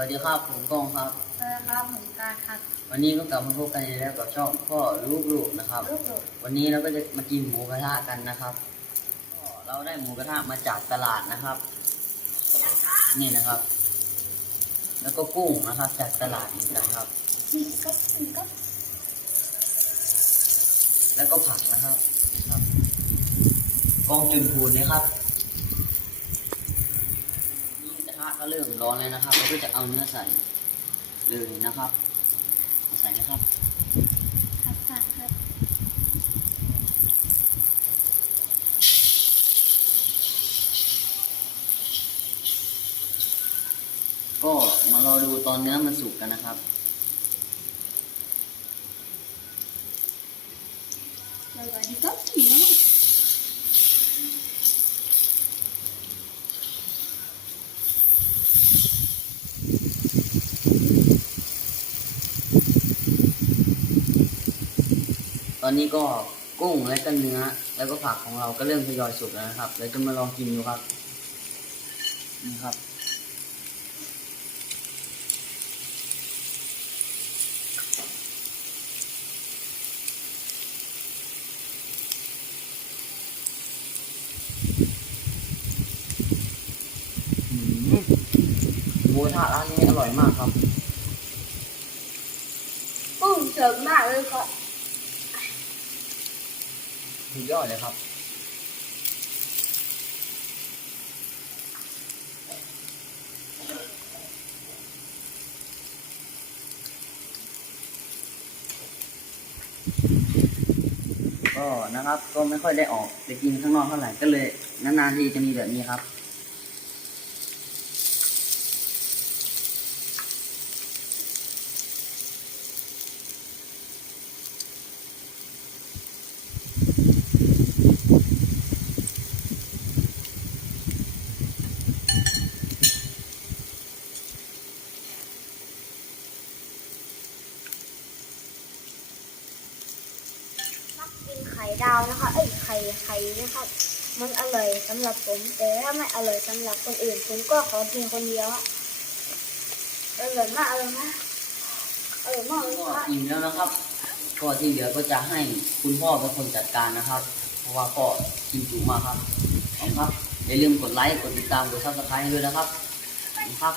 วัสดีครับผมก้องครับสวัสดีครับผมการครับวันนี้ก็กลับมาพบกันอีกแล้วกับช่องพ่อลูกๆนะครับ ลูกหลุดวันนี้เราก็จะมากินหมูกระทะกันนะครับก็เราได้หมูกระทะมาจากตลาดนะครับ นี่นะครับ แล้วก็กุ้งนะครับ จากตลาดเหมือนกันครับนี่ก็นี่ก็แล้วก็ผักนะครับครับ กองจุนพูนนี่ครับนี่กระ ทะก็เริ่มร้อนแล้วนะครับ เราก็จะเอาเนื้อใส่เลยนะครับเอาใส่นะครับ ครับครับครับก็มารอดูตอนเนื้อมันสุกกันนะครับแล้วก็นี่ก็กินแล้ว ต อนนี้ก็กุ้งและก็เนื้อ แล้วก็ผักของเราก็เริ่มทยอยสุกแล้วนะครับเราจะมาลองกินดูครับนี่ครับอืมหมูกระทะร้านนี้อร่อยมากครับปุ้งเสริมมากเลยก็ สุดยอดเลยครับ ก็นะครับก็ไม่ค่อยได้ออกไปกินข้างนอกเท่าไหร่ก็เลยนานๆทีจะมีแบบนี้ครับ กินไข่ดาวนะคะ เอ้ยไข่ไข่นะครับมันอร่อยสำหรับผมแต่ถ้าไม่อร่อยสำหรับคนอื่น ผมก็ขอกินคนเดียวอะอร่อยมากอร่อยมากอร่อยมากเลยอิ่มแล้วนะครับ ก็ที่เหลือก็จะให้คุณพ่อเป็นคนจัดการนะครับ เพราะว่าก็กินจุมากครับขอบครับอย่าลืมกดไลค์กดติดตามกดซับสไครต์ด้วยนะครับขอบคุณครับ